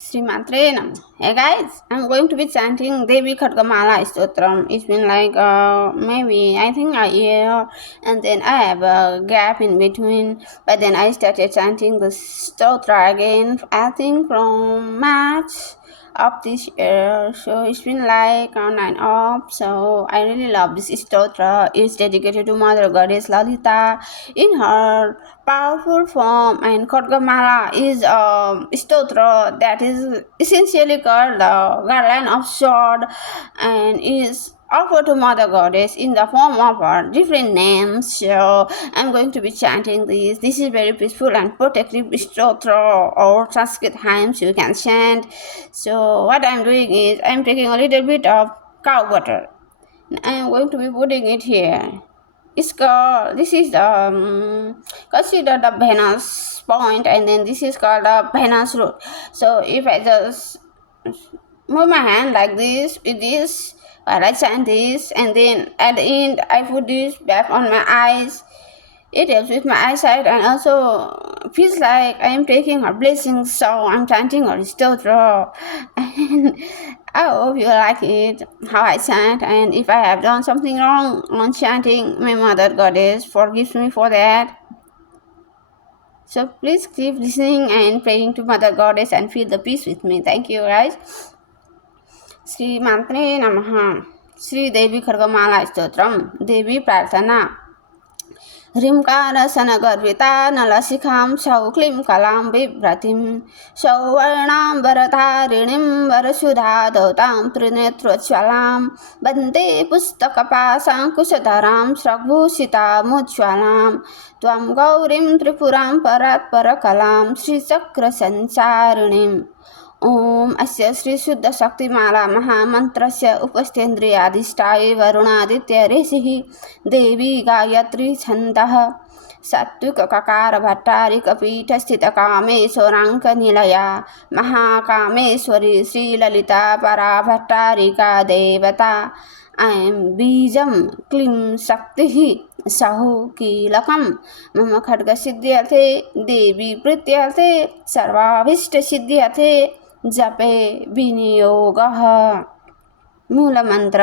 Srimatre Nam. Hey guys, I'm going to be chanting Devi Khatgamala Stotram. It's been like maybe I think a year, and then I have a gap in between. But then I started chanting the stotra again. I think from March of this year. So it's been like on and off. So I really love this stotra. It's dedicated to Mother Goddess Lalita in her powerful form, and Khatgamala is a stotra that is essentially called the garland of sword and is offered to Mother Goddess in the form of her different names. So I'm going to be chanting this. This is very peaceful and protective stotra or Sanskrit hymns you can chant. So what I'm doing is I'm taking a little bit of cow butter. I'm going to be putting it here. It's called, this is considered the Venus point, and then this is called the Venus root. So if I just move my hand like this with this, while I chant this, and then at the end I put this back on my eyes. It helps with my eyesight and also feels like I am taking her blessings, so I'm chanting her stotra. And I hope you like it, how I chant, and if I have done something wrong on chanting, my Mother Goddess forgives me for that. So please keep listening and praying to Mother Goddess and feel the peace with me. Thank you guys. Sri Mantre Namaha. Sri Devi Khatgamala Stotram. Devi Prarthana. ह्रींकारसनगर्विता नलशिखां सौक्लीं Kalan बिभ्रतीं सौवर्णाम्बरधारिणीं वरसुधाधौतां त्रिनेत्रोज्ज्वलां वन्दे पुस्तकपाशाङ्कुशधरां स्रग्भूषितामुज्ज्वलां त्वं गौरीं त्रिपुरां परात्परकलां श्रीचक्रसञ्चारिणीम् ओम अस्य श्री शुद्ध शक्तिमाला महामंत्रस्य उपस्थेन्द्रियाधिष्ठाये वरुणादित्य ऋषिः देवी गायत्री छन्दः सात्विक ककार भट्टारिक पीठ स्थित कामेश्वरांक निलया महाकामेश्वरी श्रीललिता परा भट्टारिका देवता ऐं बीजं क्लीं शक्तिः सहुः कीलकं मम खड्गसिद्ध्यर्थे देवी प्रीत्यर्थे सर्वाभीष्टसिद्ध्यर्थे जपे विनियोगः। मूलमन्त्र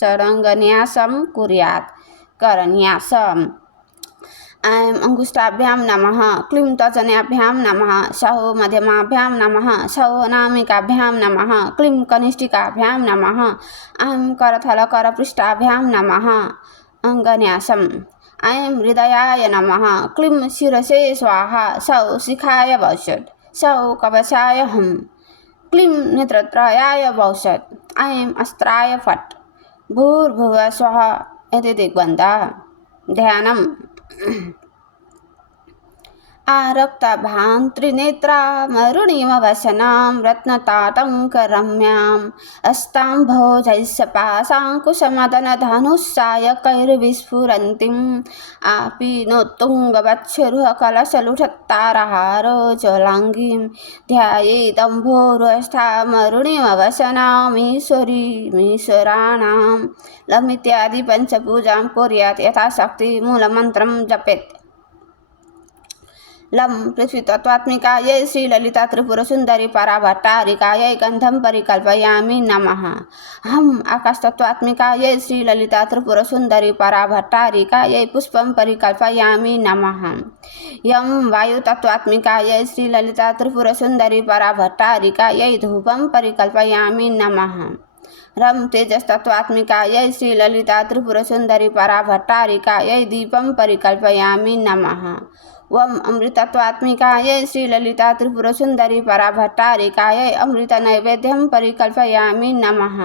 षडङ्गन्यासं कुर्यात्। करन्यासम् ऐं अंगुष्ठाभ्यां नमः, क्लीं तर्जन्याभ्यां नमः, सहो मध्यमाभ्यां नमः, सहो नामिकाभ्यां नमः, क्लीं कनिष्ठिकाभ्यां नमः, ऐं करथलकरपृष्ठाभ्यां नमः। अंगन्यासम् ऐं हृदयाय नमः, क्लीं शिरसे स्वाहा, सौ शिखाय वौषट्, सौ कवचाय हुं, क्लीं नेत्रत्रयाय वौषट्, ऐं अस्त्राय फट्, भूर्भुवः स्वः इति दिग्बन्धः। ध्यानम् आरक्तभान्त्रिनेत्रामरुणिमवसनां रत्नताटङ्करम्याम् अस्ताम्भोजैस्सपाशाङ्कुशमदनधनुस्सायकैर्विस्फुरन्तीम् आपीनोत्तुङ्गवत्सरुहकलशलुठत्तारहारोज्ज्वलाङ्गीं ध्यायेदम्भोरुहस्थामरुणिमवसनामीश्वरीमीश्वराणां लमित्यादि पञ्चपूजां कुर्यात् यथाशक्ति। मूलमन्त्रं जपेत्। लं पृथ्वीतत्त्वात्मिकायै श्रीललिता त्रिपुरसुन्दरी पराभट्टारिकायै गन्धं परिकल्पयामि नमः। हम् आकाशतत्त्वात्मिकायै श्रीललिता त्रिपुरसुन्दरी पराभट्टारिकायै पुष्पं परिकल्पयामि नमः। यं वायुतत्त्वात्मिकायै श्रीललिता त्रिपुरसुन्दरी पराभट्टारिकायै धूपं परिकल्पयामि नमः। रं तेजस्तत्त्वात्मिकायै श्रीललिता त्रिपुरसुन्दरी पराभट्टारिकायै दीपं परिकल्पयामि नमः। वम अमृतत्वात्मिकायै श्रीललिता त्रिपुरसुन्दरी पराभट्टारिकायै अमृतनैवेद्यं परिकल्पयामि नमः।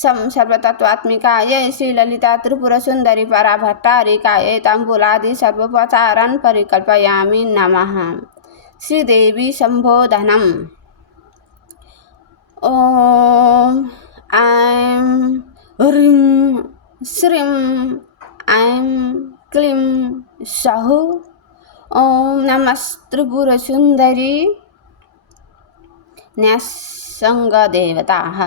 सं सर्वतत्त्वात्मिकायै श्रीललिता त्रिपुरसुन्दरी पराभट्टारिकायै ताम्बूलादि सर्वोपचारान् परिकल्पयामि नमः। श्रीदेवी सम्बोधनम्। ॐ ऐं ह्रीं श्रीं ऐं क्लीं सौः। ओम नमस्त्रिपुरसुन्दरी न्यासंगदेवताः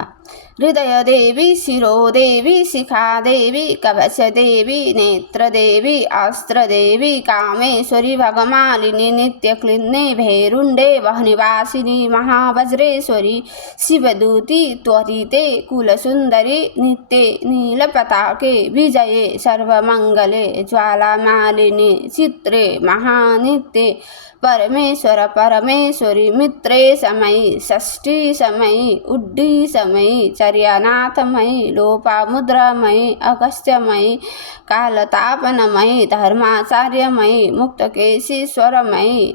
हृदय देवी शिरो देवी शिखा देवी कवच देवी नेत्र देवी अस्त्र देवी कामेश्वरी भगमालिनी नित्यक्लिन्ने भैरुण्डे वहनिवासिनी महावज्रेश्वरी शिवदूती त्वरिते कुलसुन्दरी नित्ये नीलपताके विजये सर्वमङ्गले ज्वालामालिनी चित्रे महानित्ये परमेश्वर परमेश्वरी मित्रे समयी षष्ठी समयी उड्डी समयी चर्यानाथमयी लोपामुद्रामयी अगस्त्यमयी कालतापनमयी धर्माचार्यमयी मुक्तकेशीश्वरमयी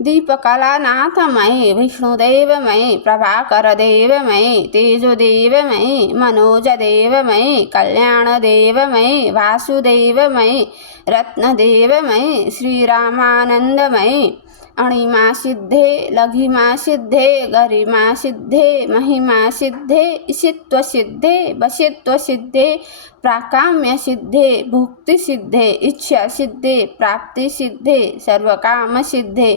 दीपकलानाथमयी विष्णुदेवमयी प्रभाकरदेवमयी तेजोदेवमयी मनोजदेवमयी कल्याणदेवमयी वासुदेवमयी रत्नदेवमयी श्रीरामानन्दमयी अणिमा सिद्धे लघिमा सिद्धे गरिमा सिद्धे महिमा सिद्धे ईशित्व सिद्धे वशित्व सिद्धे प्राकाम्य सिद्धे भुक्ति सिद्धे इच्छा सिद्धे प्राप्ति सिद्धे सर्वकाम सिद्धे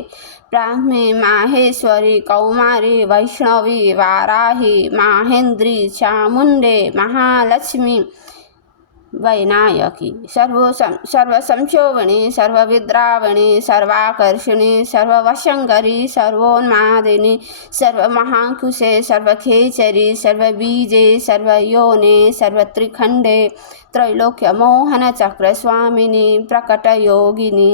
ब्राह्मी माहेश्वरी कौमारी वैष्णवी वाराही माहेन्द्री चामुंडे महालक्ष्मी वैनायकी सर्वसंशोभनी सर्वविद्रावणी सर्वाकर्षिणी सर्ववशंकरी सर्वोन्मादिनी सर्वमहाकुशे सर्वखेचरी सर्वबीजे सर्वयोने सर्वत्रिखंडे त्रैलोक्यमोहनचक्रस्वामिनी प्रकटयोगिनी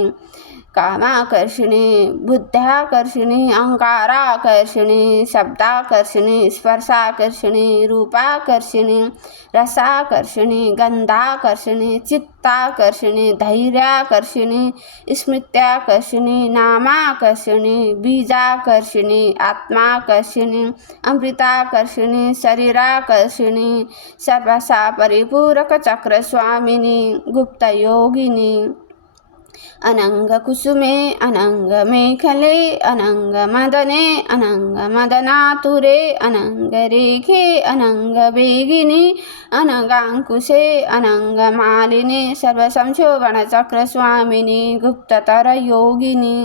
कामाकर्षिणी बुद्ध्याकर्षिणी अहंकाराकर्षिणी शब्दाकर्षिणी स्पर्शाकर्षिणी रूपाकर्षिणी रसाकर्षिणी गंधाकर्षिणी चित्ताकर्षिणी धैर्याकर्षिणी स्मृत्याकर्षिणी नामाकर्षिणी बीजाकर्षिणी आत्माकर्षिणी अमृताकर्षिणी शरीराकर्षिणी सर्वसा परिपूरक चक्रस्वामिनी गुप्तयोगिनी अनंग कुसुमे अनंग मेखले अनंग मदने अनंग मदनातुरे अनंग रेखे अनंग बेगिनी अनगांकुशे अनंग मालिनी सर्वसंशोभन चक्रस्वामिनी गुप्ततर योगिनी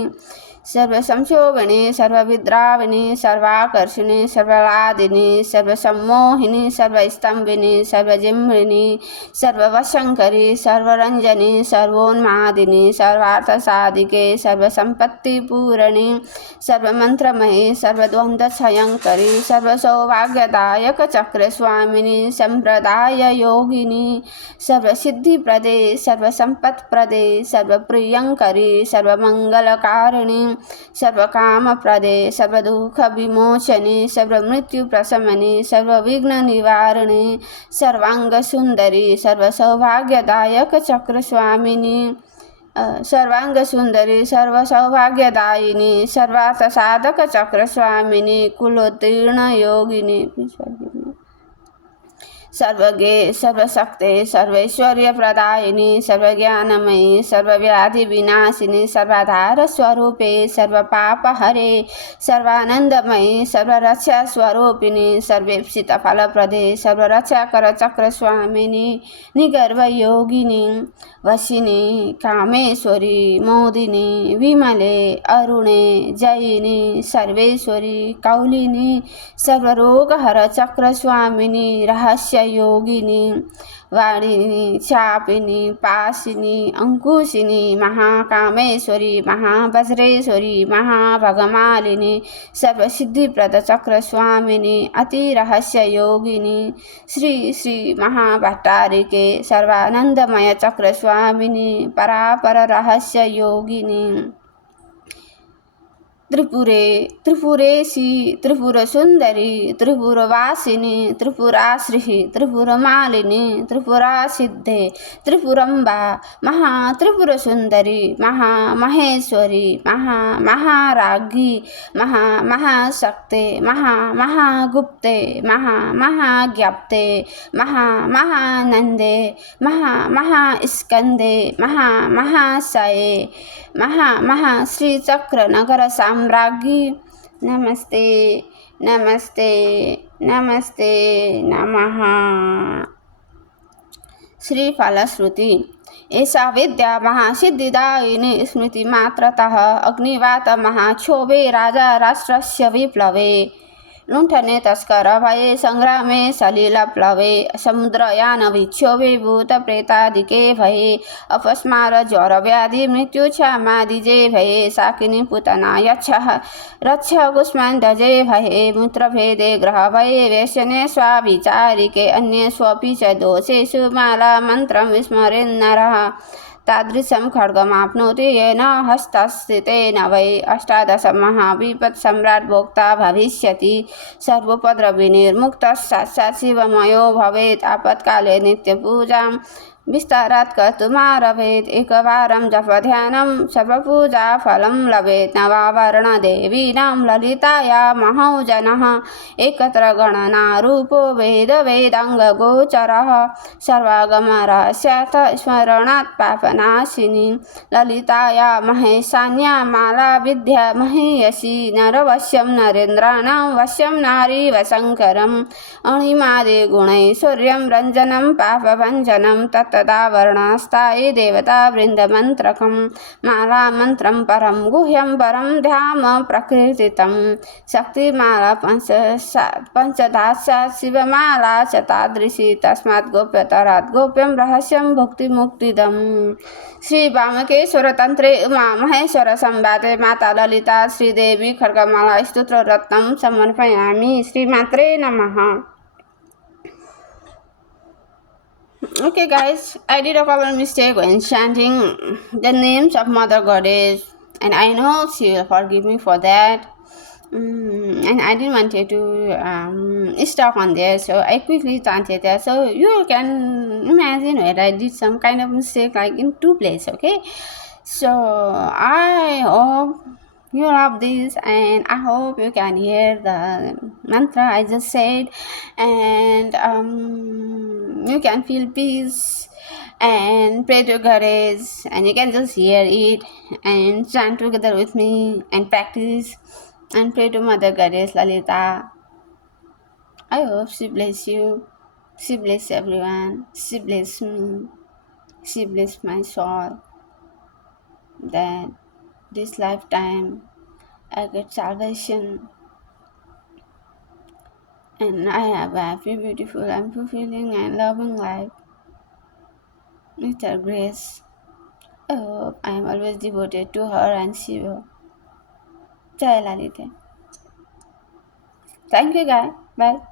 सर्वसंशोभनी सर्वविद्राविणी सर्वाकर्षिणी सर्वलादिनी सर्वसम्मोहिनी सर्वस्तंभिनी सर्वजिह्मृणी सर्ववशंकरी सर्वरंजनी सर्वोन्मादिनी सर्वार्थसाधिके सर्वसंपत्तिपूरणी सर्वमंत्रमयी सर्वद्वन्द्वक्षयंकरी सर्वसौभाग्यदायक चक्रस्वामिनी संप्रदाय योगिनी सर्वसिद्धिप्रदे सर्वसंपत्प्रदे सर्वप्रियंकरी सर्वमंगलकारिणी सर्वकामप्रदे सर्वदुःखविमोचनी सर्वमृत्युप्रशमनी सर्वविघ्ननिवारिणी सर्वांगसुन्दरी सर्वसौभाग्यदायक चक्रस्वामिनी सर्वांगसुन्दरी सर्वसौभाग्यदायिनी सर्वार्थसाधक चक्रस्वामिनी कुलोत्तीर्ण योगिनी सर्वज्ञे सर्वशक्ते सर्वैश्वर्यप्रदायिनी सर्वज्ञानमयी सर्वव्याधिविनाशिनी सर्वाधारस्वरूपे सर्वपापहरे सर्वानन्दमयी सर्वरक्षास्वरूपिणी सर्वेप्सितफलप्रदे सर्वरक्षाकरचक्रस्वामिनी निगर्वयोगिनी वशिनी कामेश्वरी मोदिनी विमले अरुणे जयिनी सर्वेश्वरी कौलिनी सर्वरोगहर चक्रस्वामिनी रहस्ययोगिनी वाणिनी चापिनी पासिनी अंकुशिनी महाकामेश्वरी महावज्रेश्वरी महाभगमालिनी सर्वसिद्धिप्रद चक्रस्वामिनी अतिरहस्ययोगिनी श्री श्री महाभट्टारिके सर्वानंदमय चक्रस्वामिनी परापर रहस्ययोगिनी त्रिपुरे त्रिपुरेशी त्रिपुरसुन्दरी त्रिपुरवासिनी त्रिपुराश्री त्रिपुरमालिनी त्रिपुरासिद्धे त्रिपुरम्बा महात्रिपुरसुन्दरी महामहेश्वरी महाराज्ञी महाशक्ते महागुप्ते महाज्ञप्ते महानन्दे महास्कन्दे महाशये श्रीचक्रनगर साम्राज्ञी नमस्ते नमस्ते नमस्ते नमः। श्री फलश्रुति एषा विद्या महासिद्धिदायिनी स्मृतिमात्रतः अग्निवात महाक्षोभे राजा राष्ट्रस्य विप्लवे लुण्ठने तस्कर भए सङ्ग्रामे सलिल प्लवे समुद्रयान विक्षोभे भूतप्रेतादिके भए अपस्मार ज्वर व्याधि मृत्यु क्षमादि जे भए साकिनी पुतना यक्ष रक्ष कुष्माण्डजे भए मूत्रभेदे ग्रह भए व्यसने स्वाभिचारिके अन्ये स्वपि च दोषेषु माला मन्त्रं विस्मरेन् नरः तादृशं खड्गमाप्नोति येन हस्तस्थितेन वै अष्टादश महाविपत् सम्राट् भोक्ता भविष्यति सर्वोपद्रविनिर्मुक्तः साक्षात् शिवमयो भवेत् आपत्काले नित्यपूजां विस्तारात् कर्तुमारभेत् एकवारं जपध्यानं सर्वपूजाफलं लभेत् नवावरणदेवीनां ललिताया महौजनः एकत्र गणनारूपो वेदवेदाङ्गगोचरः सर्वागमरहस्यार्थ स्मरणात् पापनाशिनी ललिताया महेशान्या माला विद्या महीयसी नरवश्यं नरेन्द्राणां वश्यं नारीवशङ्करम् अणिमादे गुणैश्वर्यं रञ्जनं पापभञ्जनं तत्तदावरणस्थायि देवतावृन्दमन्त्रकं मालामन्त्रं परं गुह्यं परं ध्याम प्रकृतितं शक्तिमाला पञ्चदास्या शिवमाला च तादृशी तस्मात् गोप्यतरात् गोप्यं रहस्यं भुक्तिमुक्तिदम् श्री वामकेश्वर तंत्रे उमा महेश्वर संवादे माता ललिता श्रीदेवी खड्गमाला स्तोत्र रत्नं समर्पयामि श्रीमात्रे नमः. Okay guys, I did a common mistake when chanting the names of Mother Goddess, and I know she will forgive me for that. And I didn't want to stop on there, so I quickly chanted that. So you can imagine where I did some kind of mistake like in two places, okay? So I hope you love this, and I hope you can hear the mantra I just said, and you can feel peace and pray to Goddess, and you can just hear it and chant together with me and practice and pray to Mother Goddess Lalita. I hope she bless you, she bless everyone, she bless me, she bless my soul, that this lifetime I get salvation and I have a happy, beautiful and fulfilling and loving life with her grace. I hope I am always devoted to her and Shiva. Jai Lalita. Thank you guys. Bye.